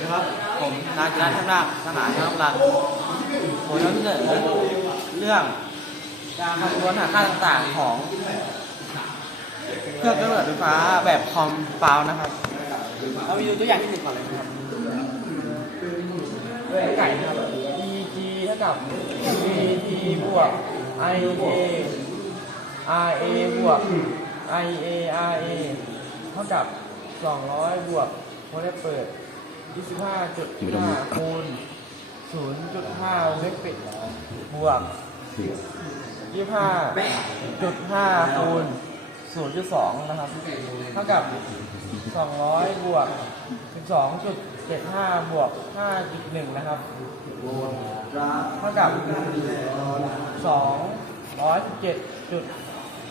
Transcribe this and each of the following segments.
นะครับ ผมนายจันทร์นาคทหารน้ำรันผมจะเสนอเรื่องการคำนวณหาค่าต่างๆของเครื่องกำเนิดไฟฟ้าแบบคอมเปล่านะครับเราไปดูตัวอย่างที่หนึ่งก่อนเลยนะครับไก่นะครับ EG เท่ากับ VT บวก IA RA บวก IA RA เท่ากับ 200 บวกโมเลกุลเปิด 25.5คูณ0.5วงเล็บปิดบวก25.5คูณ0.2 นะครับ เท่ากับ 200 บวก 12.75 บวก 5.1 นะครับ เท่ากับ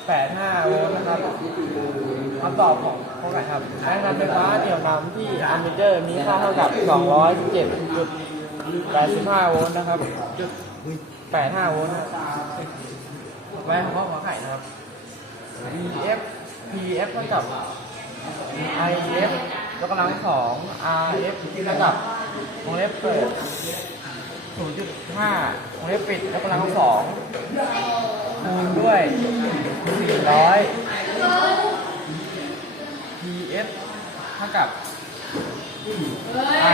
217.85โวลต์นะครับคำตอบของข้อไหนครับแรงดันไฟฟ้าเดี่ยวนำที่อัมเมเจอร์มีค่าเท่ากับ 217.85 โวลต์นะครับจุด85 โวลต์แม่ของข้อขอไข่นะครับ EF PF เท่ากับ IF ยกกำลังสอง RF เท่ากับวงเล็บเปิด0.5วงเล็บปิดยกกำลังสอง ท่ากับ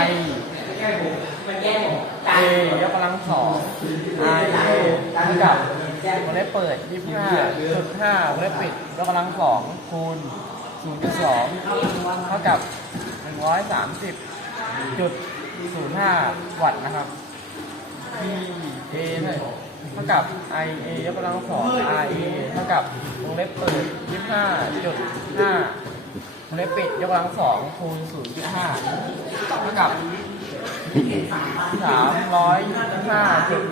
I A ยกกำลังสอง I A เท่ากับวงเล็บเปิด25.5วงเล็บปิดยกกำลังสองคูณ0.2เท่ากับ130.05วัตต์นะครับ P A เท่ากับ I A ยกกำลังสอง R A เท่ากับวงเล็บเปิด25.5 วงเล็บปิดยกกำลังสองคูณศูนย์จุดห้าเท่ากับสามร้อยห้าจุด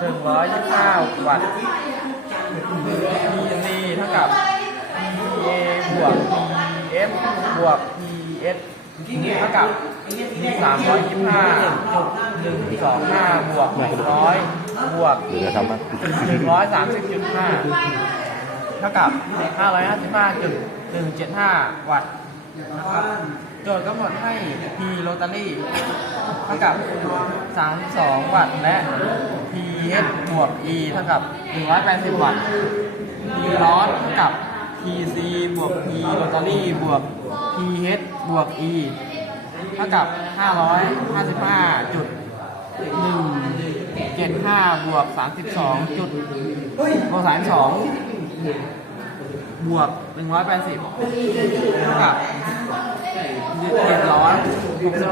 หนึ่งร้อยยี่สิบเก้าวัตต์ BC เท่ากับ PA บวก PF บวก PS เท่ากับสามร้อยยี่ห้าจุดหนึ่งสองห้าบวกหนึ่งร้อยบวกหนึ่งร้อยสามสิบจุดห้า เท่ากับ 555.175 วัตต์นะครับโจทย์กำหนดให้ P โรตารี่เท่ากับ 32 วัตต์ และ P H บวก E เท่ากับ 180 วัตต์ P ร้อนเท่ากับ P C บวก P โรตารี่บวก P H บวก E เท่ากับ 555 จุด 175 บวก 32 จุดบวก32 บวก180เท่ากับ767จุด175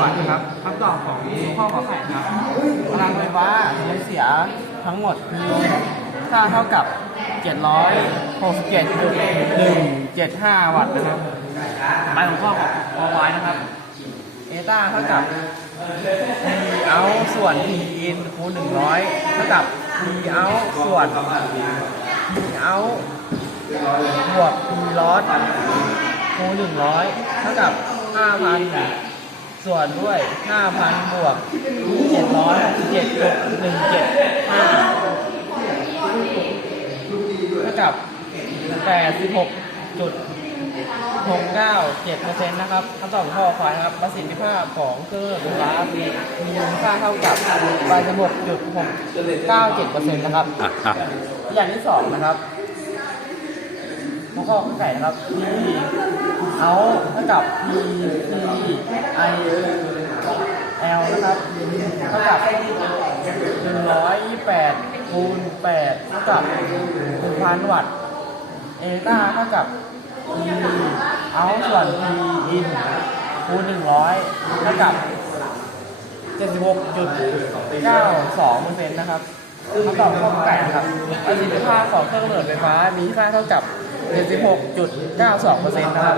วัตต์ครับคำตอบของข้อขอไข่ครับพลังไฟฟ้าสูญเสียทั้งหมดมีค่าเท่ากับ767.175วัตต์นะครับไปของข้อของคอไว้นะครับเอต้าเท่ากับ P out ส่วน P in คูณ100เท่ากับ มีเอาส่วนมีเอาบวกคูณร้อยคูณหนึ่งร้อยเท่ากับห้าพันส่วนด้วยห้าพันบวกเจ็ดร้อยเจ็ดหนึ่งเจ็ดห้าเท่ากับแปดสิบหกจุด 697%นะครับคำตอบของข้อควายนะครับ ประสิทธิภาพของเครื่องไฟฟ้ามีมูลค่าเท่ากับ86.697%นะครับ อะอะตัวอย่างที่สองนะครับหัวข้อข้อไก่นะครับ P เอาเท่ากับ P P I L นะครับเท่ากับ128คูณ8เท่ากับ1,000วัตต์ เอต้าเท่ากับ P เอาส่วนพีอินคูณหนึ่งร้อยเท่ากับเจ็ดสิบหกจุดเก้าสองเปอร์เซ็นต์นะครับคำตอบข้อแปดครับประสิทธิภาพของเครื่องเดินไฟฟ้ามีค่าเท่ากับ76.92%นะครับ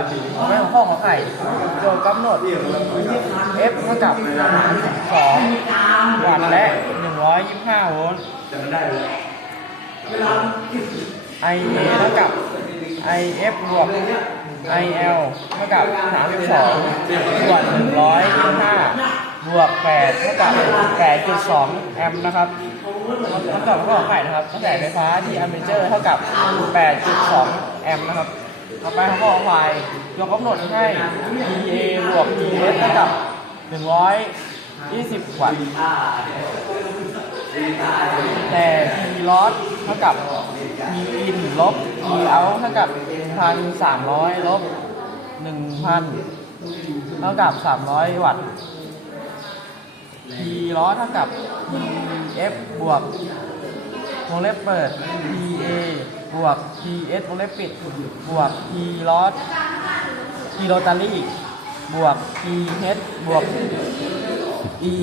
ไม่ของข้อของไข่โดยกำหนด F เท่ากับ2วัตต์และ 125 โวลต์ IA เท่ากับ IF บวก IL เท่ากับ32ส่วน125บวก8เท่ากับ8.2แอมป์นะครับคำตอบข้อขอไข่นะครับกระแสไฟฟ้าที่อเมเจอร์เท่ากับ 8.2 แอมป์นะครับต่อไปขาบอควายยกกำหนดให้ PA บวก PS เท่ากับ 120 วัตต์ แต่ P loss เท่ากับ P in ลบ P out เท่ากับ1,300ลบ1,000เท่ากับ300วัตต์ P loss เท่ากับ PF บวกวงเล็บเปิด PA บวก PS วงเล็บปิด บวก P loss P rotary บวก PH บวก E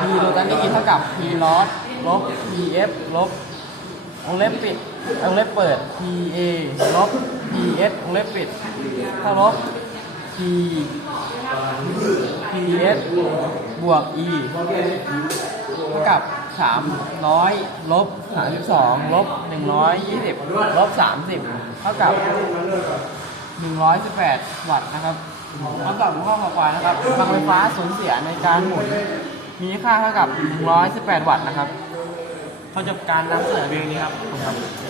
P rotary เท่ากับ P loss ลบ PF ลบ วงเล็บปิดวงเล็บเปิด PA ลบ PS วงเล็บปิดเท่าลบ P PS บวก E เท่ากับ300ลบ32ลบ120ลบ30 เท่ากับ 118 วัตต์นะครับคำตอบของข้อขอควายนะครับพลังไฟฟ้าสูญเสียในการหมุนมีค่าเท่ากับ 118 วัตต์นะครับ เขาจะการนำเสนอวิวนี้ครับขอบคุณครับ